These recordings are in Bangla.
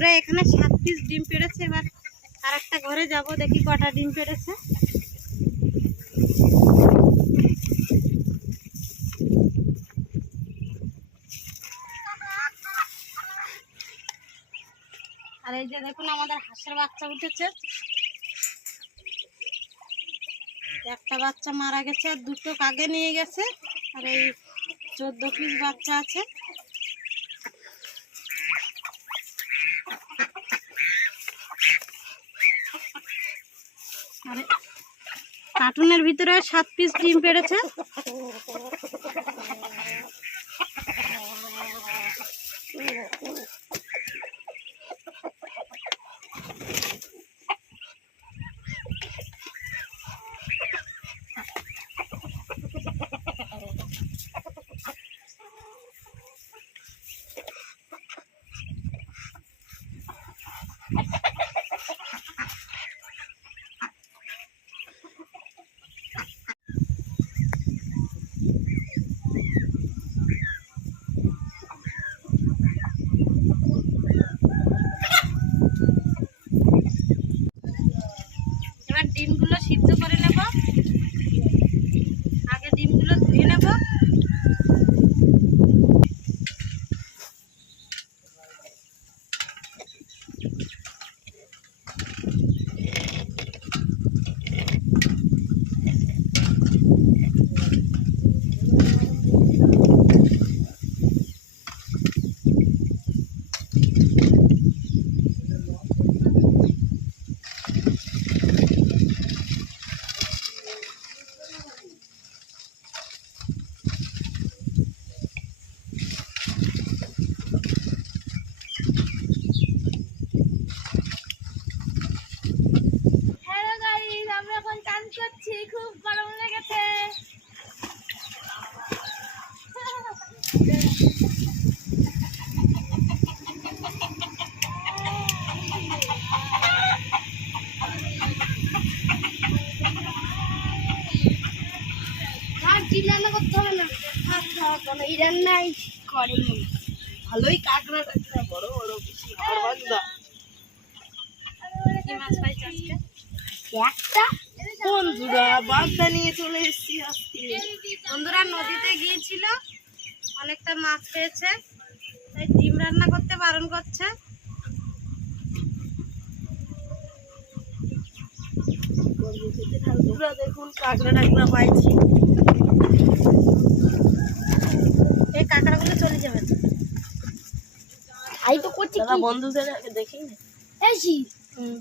বন্ধুরা, এখানে সাত পিস ডিম পেড়েছে। এবার আর একটা ঘরে যাব, দেখি কটা ডিম পেড়েছে। আর এই যে দেখুন, আমাদের হাঁসের বাচ্চা উঠেছে। একটা বাচ্চা মারা গেছে, আর দুটো কাগে নিয়ে গেছে? আর এই চোদ্দ পিস বাচ্চা আছে। কার্টুনের ভিতরে সাত পিস ডিম পেড়েছে এবার ডিমগুলো সিদ্ধ করে নেব আগে ডিমগুলো ধুয়ে নেব হ্যালো গাইস আমরা এখন চান করছি খুব গরম লেগেছে আর কি রান্না করতে হবে না? ভাত খাওয়া কোনো এই রান্নাই করেনি ভালোই কাঁকড়া টাকড়া বড় বড় বেশি কি মাছ পাইছে আজকে? একটা? বন্ধুরা বাগদা নিয়ে চলে এসেছি আজকে। বন্ধুরা নদীতে গিয়েছিল অনেকটা মাছ পেয়েছে। তাই ডিম রান্না করতে বারণ করছে। দেখুন কাঁকড়া টাকড়া পাইছি এই কাঁকড়াগুলো চলে যাবে। আই তো করছি দাদা, বন্ধুদের দেখি এসি ওই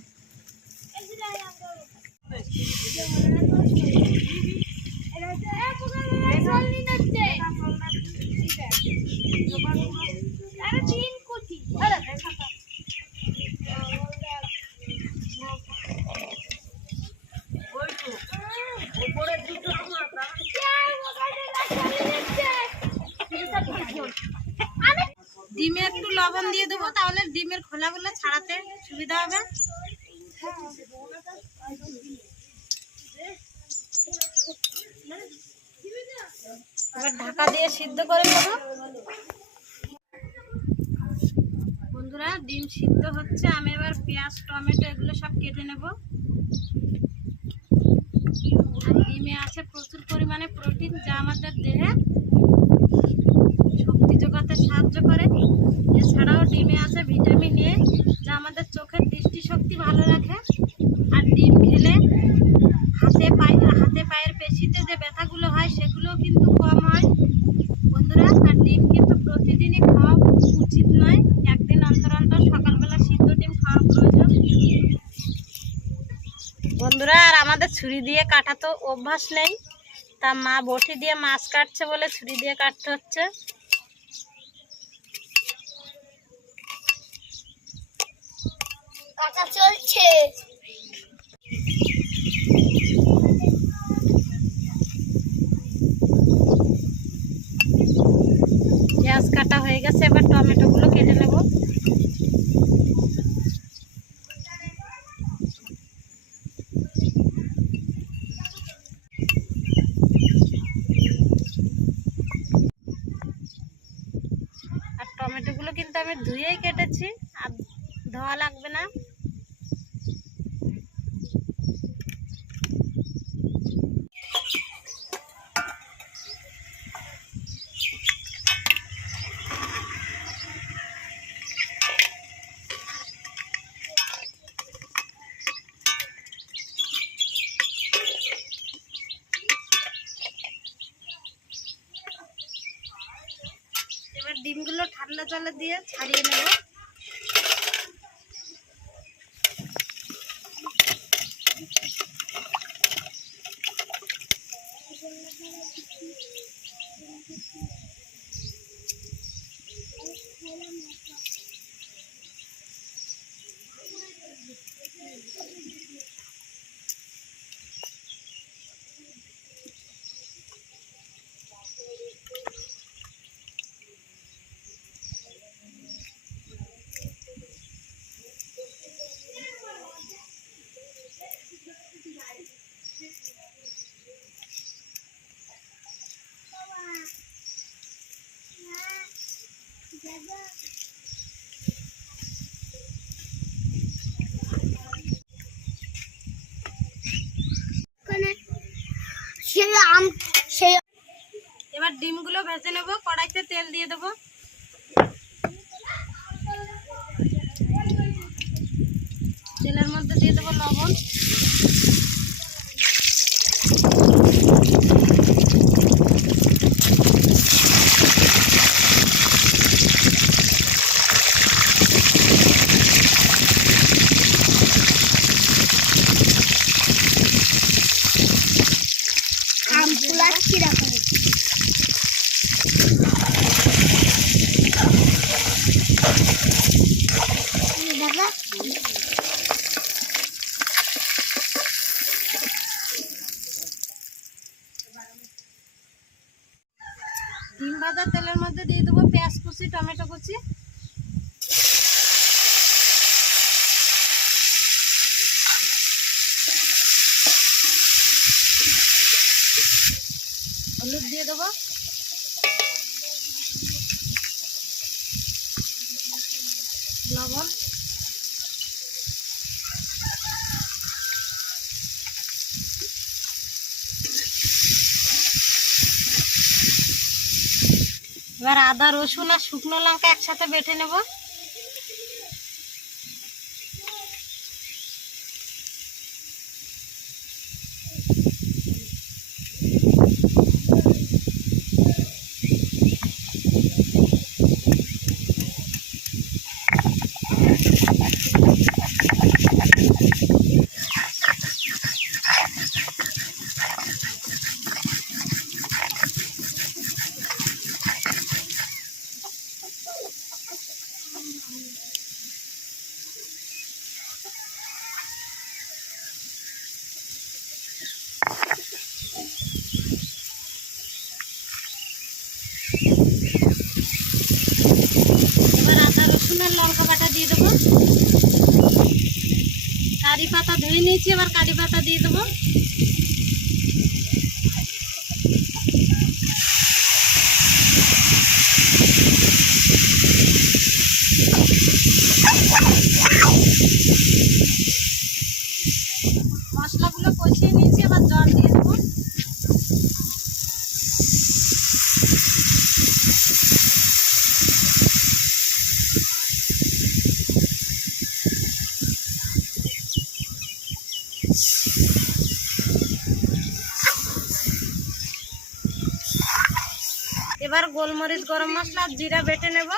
ডিমে একটু লবণ দিয়ে দেবো, তাহলে ডিমের খোলাগুলো ছাড়াতে সুবিধা হবে। এবার ঢাকা দিয়ে সিদ্ধ করে নেব। বন্ধুরা, ডিম সিদ্ধ হচ্ছে, আমি এবার পেঁয়াজ, টমেটো এগুলো সব কেটে নেব। ডিমে আছে প্রচুর পরিমাণে প্রোটিন যা আমাদের দেহে শক্তি যোগাতে সাহায্য করে। এছাড়াও ডিমে আছে ভিটামিন এ, যা আমাদের চোখের দৃষ্টিশক্তি ভালো রাখে। আর ডিম খেলে হাতে পায়ে, হাতে পায়ের পেশিতে যে ব্যথাগুলো হয়, সেগুলোও কিন্তু কম হয়। বন্ধুরা, আর ডিম কিন্তু প্রতিদিনই খাওয়া উচিত নয়। একদিন অন্তর অন্তর সকালবেলা সিদ্ধ ডিম খাওয়া প্রয়োজন। বন্ধুরা, আর আমাদের ছুরি দিয়ে কাটা তো অভ্যাস নেই। তা মা বটি দিয়ে মাছ কাটছে বলে ছুরি দিয়ে কাটতে হচ্ছে। ভাজা চলছে। পেঁয়াজ কাটা হয়ে গেছে এবার টমেটোগুলো কেটে নেব আর টমেটোগুলো কিন্তু আমি ধুয়েই কেটেছি আর ধোয়া লাগবে না এবার ঠান্ডা দিয়ে ছাড়িয়ে নেব। ভেজে নেব কড়াইতে তেল দিয়ে দেবো। তেলের মধ্যে দিয়ে দেবো লবণ আম তুলা কীরকম দাদা ডিম ভাজা তেলের মধ্যে দিয়ে দেবো পেঁয়াজ কুচি টমেটো কুচি হলুদ দিয়ে দেবো লবণ। এবার আদা রসুন আর শুকনো লঙ্কা একসাথে বেটে নেব এবার আদা রসুন আর লঙ্কা বাটা দিয়ে দেবো কারি পাতা ধুয়ে নিয়েছি এবার কারি পাতা দিয়ে দেবো মশলাগুলো কষিয়ে নিয়েছি এবার জল দিয়ে দেবো গোলমরিচ গরম মশলা জিরা বেটে নেব।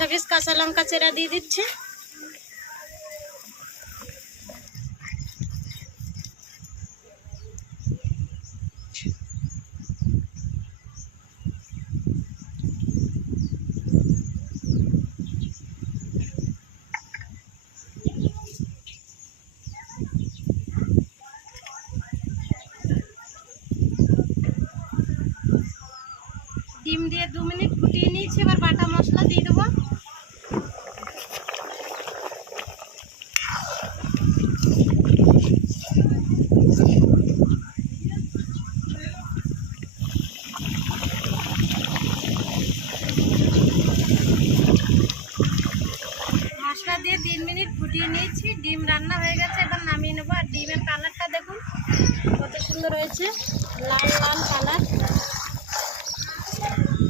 ছাব্বিশ কাঁচা লঙ্কা চেরা দিয়ে দিচ্ছে। ডিম দিয়ে দু মিনিট ফুটিয়ে নিয়েছি, এবার বাটা মশলা দিয়ে দেবো। মশলা দিয়ে তিন মিনিট ফুটিয়ে নিয়েছি, ডিম রান্না হয়ে গেছে, এবার নামিয়ে নেব। আর ডিমের কালারটা দেখুন, কত সুন্দর হয়েছে, লাল লাল কালার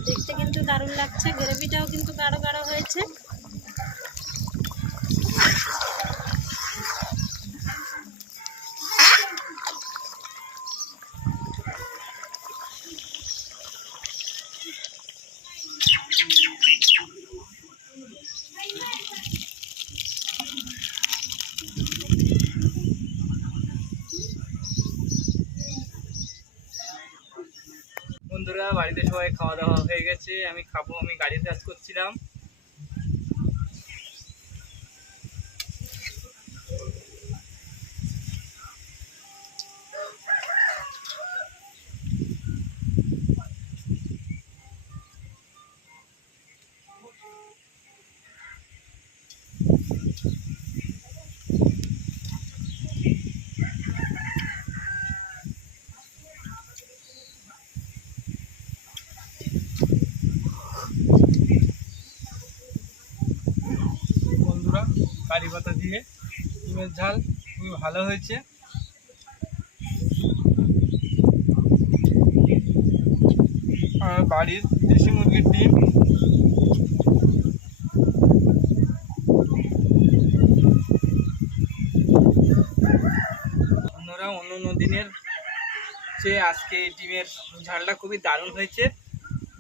দেখতে কিন্তু লাগছে গ্রেভিটাও কিন্তু গাঢ় গাঢ় হয়েছে। বন্ধুরা বাড়িতে সবাই খাওয়া দাওয়া হয়ে গেছে। আমি খাব আমি গাড়িতে কাজ করছিলাম বন্ধুরা কারি পাতা দিয়ে ডিমের ঝাল খুবই ভালো হয়েছে। আর বাড়ির দেশি মুরগির ডিম। অন্যরা অন্য অন্য দিনের চেয়ে আজকে এই ডিমের ঝালটা খুবই দারুণ হয়েছে।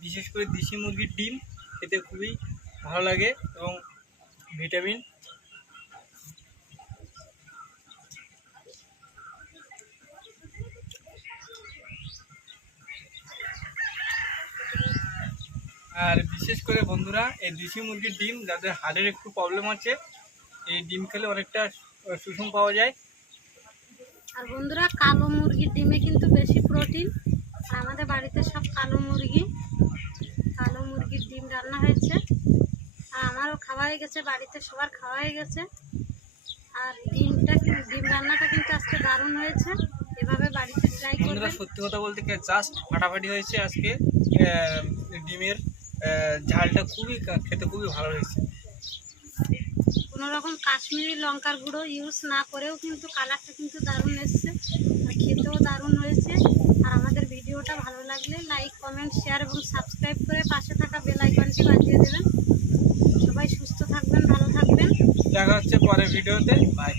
বিশেষ করে দেশি মুরগির ডিম খেতে খুবই ভালো লাগে এবং ভিটামিন আর বিশেষ করে বন্ধুরা এই দেশি মুরগির ডিম যাদের হাড়ের একটু প্রবলেম আছে এই ডিম খেলে অনেকটা সুষম পাওয়া যায়। আর বন্ধুরা কালো মুরগির ডিমে কিন্তু বেশি প্রোটিন আর আমাদের বাড়িতে সব কালো মুরগি। কালো মুরগির ডিম রান্না হয়েছে। আর আমারও খাওয়া হয়ে গেছে বাড়িতে সবার খাওয়া হয়ে গেছে। আর ডিমটা ডিম রান্নাটা কিন্তু আজকে দারুণ হয়েছে। এভাবে বাড়িতে ট্রাই বন্ধুরা করবেন। সত্যি কথা বলতে জাস্ট ফাটাফাটি হয়েছে আজকে ডিমের। ঝালটা খুবই খেতে খুবই ভালো হয়েছে। কোনো রকম কাশ্মীরি লঙ্কার গুঁড়ো ইউজ না করেও কিন্তু কালারটা কিন্তু দারুণ এসছে আর খেতেও দারুণ হয়েছে। আর আমাদের ভিডিওটা ভালো লাগলে লাইক কমেন্ট শেয়ার এবং সাবস্ক্রাইব করে পাশে থাকা বেল আইকনটি বাজিয়ে দেবেন। সবাই সুস্থ থাকবেন ভালো থাকবেন। দেখা হচ্ছে পরের ভিডিওতে। বাই